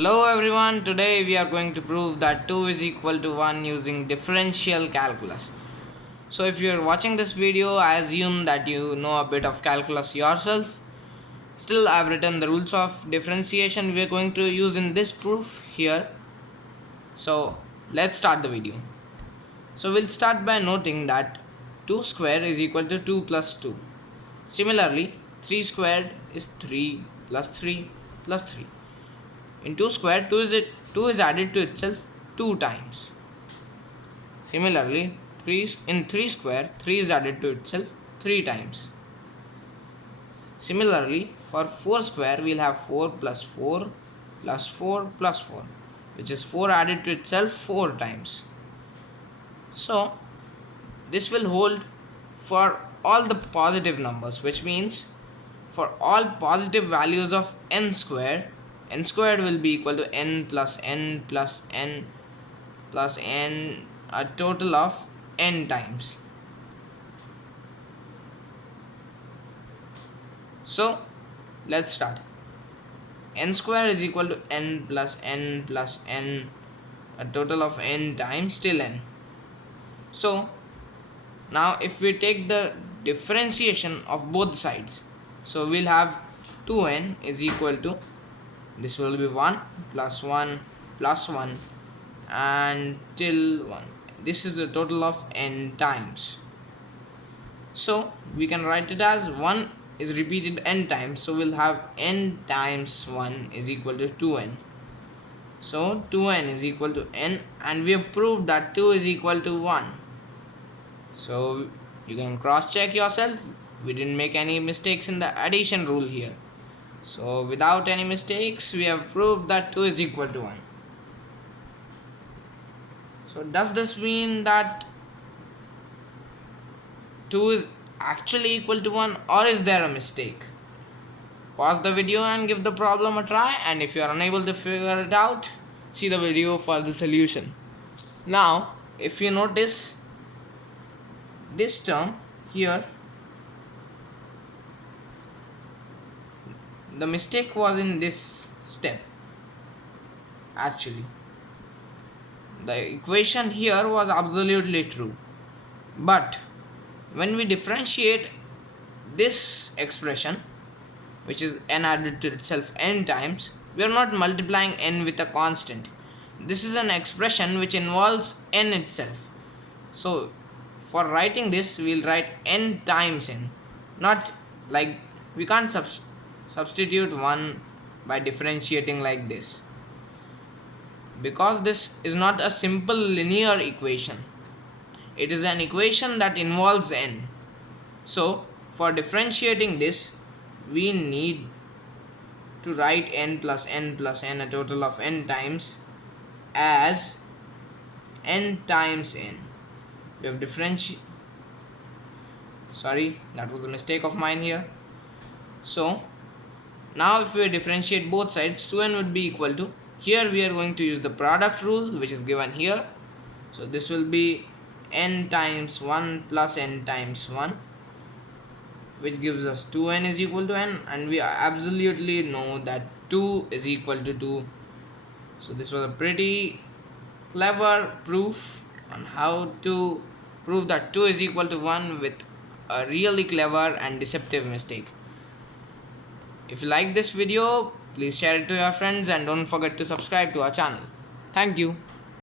Hello everyone, today we are going to prove that 2 is equal to 1 using differential calculus. So if you are watching this video, I assume that you know a bit of calculus yourself. Still, I have written the rules of differentiation we are going to use in this proof here. So let's start the video. So we'll start by noting that 2 square is equal to 2 plus 2. Similarly, 3 squared is 3 plus 3 plus 3. In 2 square, 2 is added to itself 2 times. Similarly, 3 square, 3 is added to itself 3 times. Similarly, for 4 square, we'll have 4 plus 4 plus 4 plus 4, which is 4 added to itself 4 times. So, this will hold for all the positive numbers, which means for all positive values of n squared will be equal to n plus n plus n plus n, a total of n times. So let's start. N square is equal to n plus n plus n, a total of n times till n. So now if we take the differentiation of both sides, so we'll have 2n is equal to, this will be 1 plus 1 plus 1 and till 1. This is the total of n times. So we can write it as 1 is repeated n times. So we'll have n times 1 is equal to 2n. So 2n is equal to n, and we have proved that 2 is equal to 1. So you can cross check yourself. We didn't make any mistakes in the addition rule here. So without any mistakes, we have proved that 2 is equal to 1. So does this mean that 2 is actually equal to 1, or is there a mistake? Pause the video and give the problem a try, and if you are unable to figure it out, see the video for the solution. Now if you notice this term here, the mistake was in this step. Actually, the equation here was absolutely true, but when we differentiate this expression, which is n added to itself n times, we are not multiplying n with a constant. This is an expression which involves n itself. So for writing this, we'll write n times n, not like we can't substitute 1 by differentiating like this, because this is not a simple linear equation. It is an equation that involves n. So for differentiating this, we need to write n plus n plus n, a total of n times, as n times n. We have sorry, that was a mistake of mine here. So now if we differentiate both sides, 2n would be equal to, here we are going to use the product rule which is given here. So this will be n times 1 plus n times 1, which gives us 2n is equal to n, and we absolutely know that 2 is equal to 2. So this was a pretty clever proof on how to prove that 2 is equal to 1 with a really clever and deceptive mistake. If you like this video, please share it to your friends and don't forget to subscribe to our channel. Thank you.